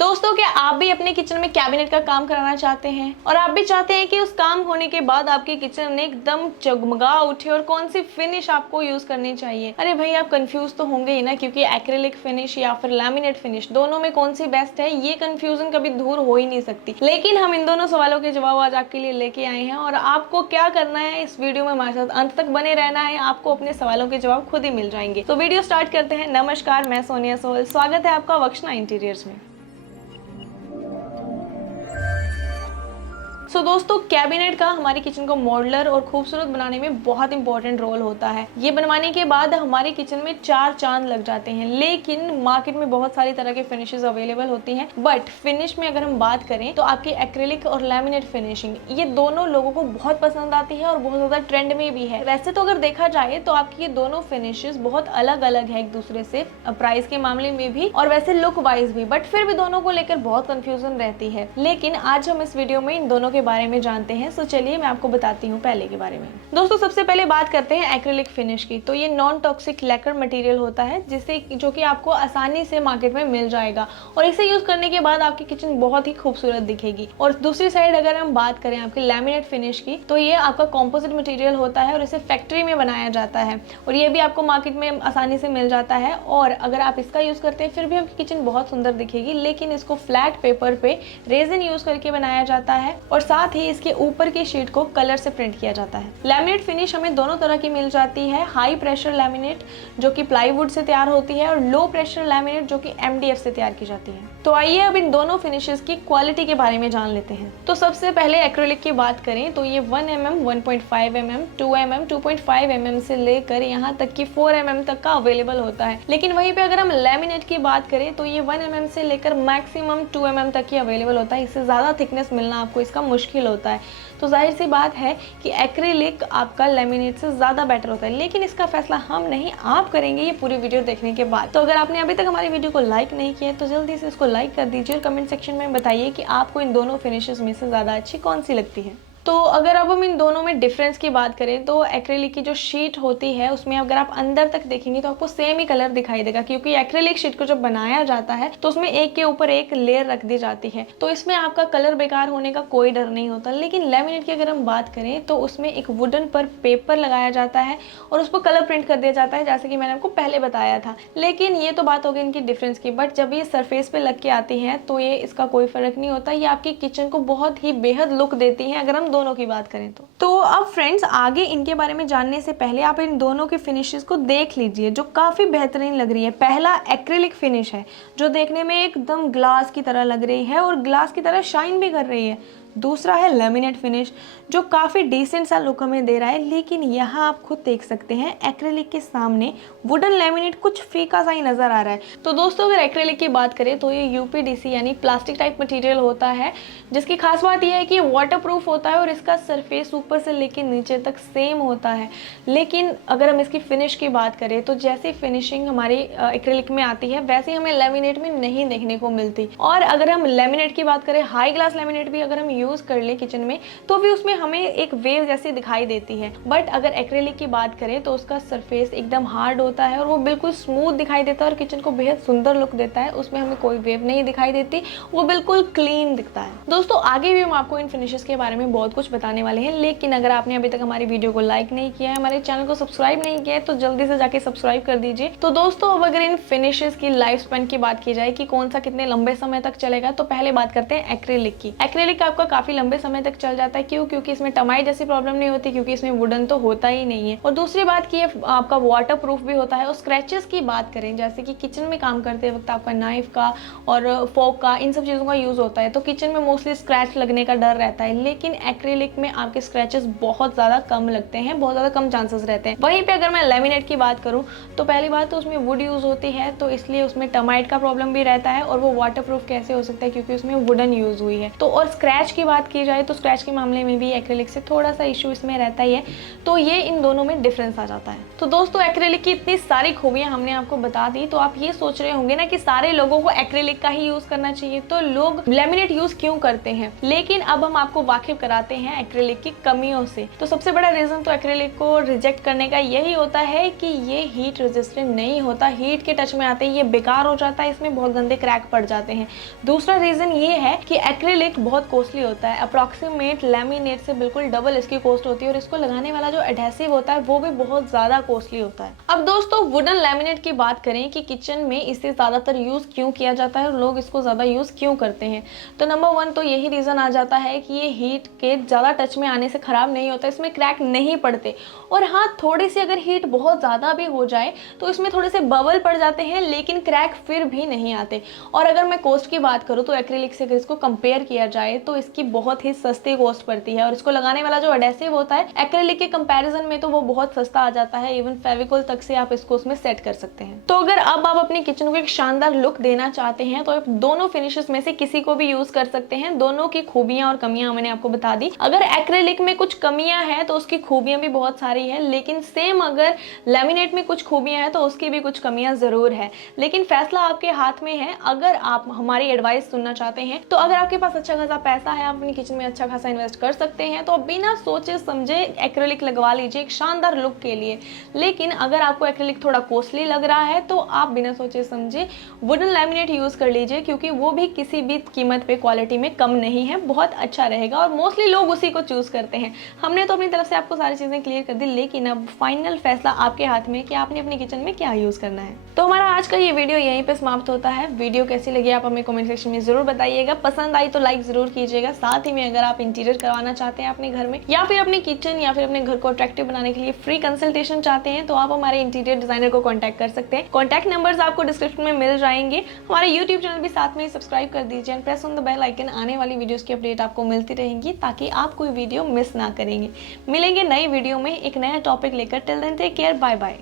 दोस्तों, क्या आप भी अपने किचन में कैबिनेट का काम कराना चाहते हैं और आप भी चाहते हैं कि उस काम होने के बाद आपकी किचन एकदम जगमगा उठे और कौन सी फिनिश आपको यूज करनी चाहिए? अरे भाई, आप कंफ्यूज तो होंगे ही ना, क्योंकि एक्रिलिक फिनिश या फिर लैमिनेट फिनिश दोनों में कौन सी बेस्ट है, ये कंफ्यूजन कभी दूर हो ही नहीं सकती। लेकिन हम इन दोनों सवालों के जवाब आज आपके लिए लेके आए हैं और आपको क्या करना है, इस वीडियो में हमारे साथ अंत तक बने रहना है। आपको अपने सवालों के जवाब खुद ही मिल जाएंगे। तो वीडियो स्टार्ट करते हैं। नमस्कार, मैं सोनिया सोहल, स्वागत है आपका वक्षना इंटीरियर्स में। दोस्तों, कैबिनेट का हमारी किचन को मॉडलर और खूबसूरत बनाने में बहुत इंपॉर्टेंट रोल होता है। ये बनवाने के बाद हमारी किचन में 4 चांद लग जाते हैं। लेकिन मार्केट में बहुत सारी तरह के फिनिशेस अवेलेबल होती हैं, बट फिनिश में अगर हम बात करें तो आपकी एक्रिलिक और लैमिनेट फिनिशिंग ये दोनों लोगों को बहुत पसंद आती है और बहुत ज्यादा ट्रेंड में भी है। वैसे तो अगर देखा जाए तो आपकी ये दोनों फिनिशेस बहुत अलग अलग है एक दूसरे से, प्राइस के मामले में भी और वैसे लुक वाइज भी, बट फिर भी दोनों को लेकर बहुत कंफ्यूजन रहती है। लेकिन आज हम इस वीडियो में इन दोनों के बारे में जानते हैं। सो चलिए मैं आपको बताती हूँ पहले के बारे में। दोस्तों, सबसे पहले बात करते हैं एक्रिलिक फिनिश की। तो ये नॉन टॉक्सिक लैकर मटेरियल होता है जो कि आपको आसानी से मार्केट में मिल जाएगा और इसे यूज करने के बाद आपकी किचन बहुत ही खूबसूरत दिखेगी। और दूसरी साइड अगर हम बात करें आपके लैमिनेट फिनिश की, तो ये आपका कॉम्पोजिट मटेरियल होता है और इसे फैक्ट्री में बनाया जाता है और ये भी आपको मार्केट में आसानी से मिल जाता है। और अगर आप इसका यूज करते हैं फिर भी आपकी किचन बहुत सुंदर दिखेगी। लेकिन इसको फ्लैट पेपर पे रेजिन यूज करके बनाया जाता है और साथ ही इसके ऊपर की शीट को कलर से प्रिंट किया जाता है। लैमिनेट फिनिश हमें दोनों तरह की मिल जाती है। हाई प्रेशर लैमिनेट जो कि प्लाईवुड से तैयार होती है और लो प्रेशर लैमिनेट जो कि एमडीएफ से तैयार की जाती है। तो आइए अब इन दोनों फिनिशेस की क्वालिटी के बारे में जान लेते हैं। तो सबसे पहले एक्रिलिक की बात करें तो ये 1 mm, 1.5 mm, 2 mm, 2.5 mm से लेकर यहाँ तक कि 4 mm तक का अवेलेबल होता है। लेकिन वहीं पे अगर हम लैमिनेट की बात करें तो ये 1 mm से लेकर मैक्सिमम 2 mm तक ही अवेलेबल होता है। इससे ज़्यादा थिकनेस मिलना आपको इसका मुश्किल होता है। तो जाहिर सी बात है कि एक्रिलिक आपका लैमिनेट से ज़्यादा बेटर होता है। लेकिन इसका फैसला हम नहीं, आप करेंगे ये पूरी वीडियो देखने के बाद। तो अगर आपने अभी तक हमारी वीडियो को लाइक नहीं किया है तो जल्दी से इसको लाइक कर दीजिए और कमेंट सेक्शन में बताइए कि आपको इन दोनों फिनिशेस में से ज़्यादा अच्छी कौन सी लगती है। तो अगर अब हम इन दोनों में डिफरेंस की बात करें तो एक्रिलिक की जो शीट होती है उसमें अगर आप अंदर तक देखेंगे तो आपको सेम ही कलर दिखाई देगा, क्योंकि एक्रिलिक शीट को जब बनाया जाता है तो उसमें एक के ऊपर एक लेयर रख दी जाती है, तो इसमें आपका कलर बेकार होने का कोई डर नहीं होता। लेकिन लैमिनेट की अगर हम बात करें तो उसमें एक वुडन पर पेपर लगाया जाता है और उस पर कलर प्रिंट कर दिया जाता है, जैसे कि मैंने आपको पहले बताया था। लेकिन ये तो बात होगी इनकी डिफरेंस की, बट जब ये सरफेस पे लग के आती है तो ये इसका कोई फर्क नहीं होता। ये आपकी किचन को बहुत ही बेहद लुक देती है अगर हम दोनों की बात करें तो अब फ्रेंड्स, आगे इनके बारे में जानने से पहले आप इन दोनों के फिनिशेस को देख लीजिए जो काफी बेहतरीन लग रही है। पहला एक्रिलिक फिनिश है जो देखने में एकदम ग्लास की तरह लग रही है और ग्लास की तरह शाइन भी कर रही है। दूसरा है लैमिनेट फिनिश जो काफ़ी डिसेंट सा लुक हमें दे रहा है। लेकिन यहाँ आप खुद देख सकते हैं एक्रिलिक के सामने वुडन लैमिनेट कुछ फीका सा ही नज़र आ रहा है। तो दोस्तों, अगर एक्रिलिक की बात करें तो ये यूपीडीसी यानी प्लास्टिक टाइप मटेरियल होता है, जिसकी खास बात यह है कि वाटरप्रूफ होता है और इसका सरफेस ऊपर से लेकर नीचे तक सेम होता है। लेकिन अगर हम इसकी फिनिश की बात करें तो जैसी फिनिशिंग हमारी एक्रिलिक में आती है वैसे हमें लैमिनेट में नहीं देखने को मिलती। और अगर हम लैमिनेट की बात करें, हाई ग्लास लैमिनेट भी अगर हम यूज कर ले किचन में तो भी उसमें हमें एक वेव जैसी दिखाई देती है। बट अगर एक्रिलिक की बात करें तो उसका सरफेस एकदम हार्ड होता है और वो बिल्कुल स्मूथ दिखाई देता है और किचन को बेहद सुंदर लुक देता है। उसमें हमें कोई वेव नहीं दिखाई देती, वो बिल्कुल क्लीन दिखता है। दोस्तों, आगे भी हम आपको इन फिनिशेस के बारे में बहुत कुछ बताने वाले हैं। लेकिन अगर आपने अभी तक हमारी वीडियो को लाइक नहीं किया है, हमारे चैनल को सब्सक्राइब नहीं किया है तो जल्दी से जाके सब्सक्राइब कर दीजिए। तो दोस्तों, अब अगर इन फिनिशेस की लाइफ स्पैन की बात की जाए कि कौन सा कितने लंबे समय तक चलेगा, तो पहले बात करते हैं एक्रिलिक की। एक्रिलिक आपका काफी लंबे समय तक चल जाता है। क्योंकि इसमें टर्माइट जैसी प्रॉब्लम नहीं होती, क्योंकि इसमें वुडन तो होता ही नहीं है। और दूसरी बात की आपका वाटर प्रूफ भी होता है। और स्क्रैचेस की बात करें, जैसे कि किचन में काम करते वक्त आपका नाइफ का और फोक का, इन सब चीज़ों का यूज होता है, तो किचन में मोस्टली स्क्रैच लगने का डर रहता है। लेकिन एक्रिलिक में आपके स्क्रैचेस बहुत ज़्यादा कम लगते हैं, बहुत ज़्यादा कम चांसेस रहते हैं। वहीं पर अगर मैं लैमिनेट की बात करूँ तो पहली बात तो उसमें वुड यूज होती है, तो इसलिए उसमें टर्माइट का प्रॉब्लम भी रहता है। और वो वाटर प्रूफ कैसे हो सकता है, क्योंकि उसमें वुडन यूज हुई है। तो और स्क्रैच की बात की जाए तो स्क्रैच के मामले में भी एक्रेलिक से थोड़ा सा इशू इसमें रहता ही है, तो ये इन दोनों में डिफरेंस आ जाता है। तो दोस्तों एक्रेलिक की इतनी सारी खूबियां हमने आपको बता दी, तो आप ये सोच रहे होंगे ना कि सारे लोगों को एक्रेलिक का ही यूज करना चाहिए, तो लोग लैमिनेट यूज क्यों करते हैं। लेकिन अब हम आपको वाकिफ कराते हैं एक्रेलिक की कमियों से। तो सबसे बड़ा रीजन तो एक्रेलिक को रिजेक्ट करने का यही होता है कि ये हीट रेजिस्टेंट नहीं होता, हीट के टच में आते ही ये बेकार हो जाता है, इसमें बहुत गंदे क्रैक पड़ जाते हैं। दूसरा रीजन ये है कि एक्रेलिक बहुत कॉस्टली होता है, अप्रॉक्सीमेट लैमिनेट से बिल्कुल डबल इसकी कॉस्ट होती है, और इसको लगाने वाला जो एडहेसिव होता है वो भी बहुत ज्यादा कॉस्टली होता है। अब दोस्तों वुडन लैमिनेट की बात करें कि किचन में इसे ज्यादातर यूज क्यों किया जाता है और लोग इसको ज्यादा यूज क्यों करते हैं, तो नंबर 1 तो यही रीजन आ जाता है कि ये हीट के ज्यादा टच में आने से खराब नहीं होता, इसमें क्रैक नहीं पड़ते। और हाँ, थोड़ी सी अगर हीट बहुत ज्यादा भी हो जाए तो इसमें थोड़े से बबल पड़ जाते हैं, लेकिन क्रैक फिर भी नहीं आते। और अगर मैं कॉस्ट की बात करूँ तो एक्रेलिक से अगर इसको कंपेयर किया जाए तो इसकी बहुत ही सस्ती कॉस्ट पड़ती है, और इसको लगाने वाला जो एडहेसिव होता है एक्रेलिक के कंपैरिजन में तो वो बहुत सस्ता आ जाता है, इवन फेविकोल तक से आप इसको उसमें सेट कर सकते हैं। तो अगर अब आप अपने किचन को एक शानदार लुक देना चाहते हैं तो आप दोनों फिनिशेस में से किसी को भी यूज कर सकते हैं। दोनों की खूबियां और कमियां मैंने आपको बता दी। अगर एक्रेलिक में कुछ कमियां हैं तो उसकी खूबियां भी बहुत सारी है, लेकिन सेम अगर लैमिनेट में कुछ खूबियां हैं तो उसकी भी कुछ कमियां जरूर है। लेकिन फैसला आपके हाथ में है। अगर आप हमारी एडवाइस सुनना चाहते हैं तो अगर आपके पास अच्छा खासा पैसा है, आप अपनी किचन में अच्छा खासा इन्वेस्ट कर सकते हैं, तो बिना सोचे समझे एक्रेलिक लगवा लीजिए एक शानदार लुक के लिए। लेकिन अगर आपको एक्रेलिक थोड़ा कॉस्टली लग रहा है तो आप बिना सोचे समझे वुडन लैमिनेट यूज कर लीजिए, क्योंकि वो भी किसी भी कीमत पे क्वालिटी में कम नहीं है, बहुत अच्छा रहेगा और मोस्टली लोग उसी को चूज करते हैं। हमने तो अपनी तरफ से आपको सारी चीजें क्लियर कर दी, लेकिन अब फाइनल फैसला आपके हाथ में कि आपने अपनी किचन में क्या यूज करना है। तो हमारा आज का ये वीडियो यहीं पे समाप्त होता है। वीडियो कैसी लगी आप हमें कमेंट सेक्शन में जरूर बताइएगा, पसंद आई तो लाइक जरूर कीजिएगा। साथ ही में अगर आप इंटीरियर करवाना चाहते हैं अपने घर में, या फिर अपने किचन या फिर अपने घर को अट्रैक्टिव बनाने के लिए फ्री कंसल्टेशन चाहते हैं, तो आप हमारे इंटीरियर डिजाइनर को कॉन्टैक्ट कर सकते हैं। कॉन्टैक्ट नंबर्स आपको डिस्क्रिप्शन में मिल जाएंगे। हमारे यूट्यूब चैनल भी साथ में सब्सक्राइब कर दीजिए and press on the bell icon. आने वाली वीडियोस की अपडेट आपको मिलती रहेंगी ताकि आप कोई वीडियो मिस ना करेंगे। मिलेंगे नई वीडियो में एक नया टॉपिक लेकर। Till then take care, bye bye.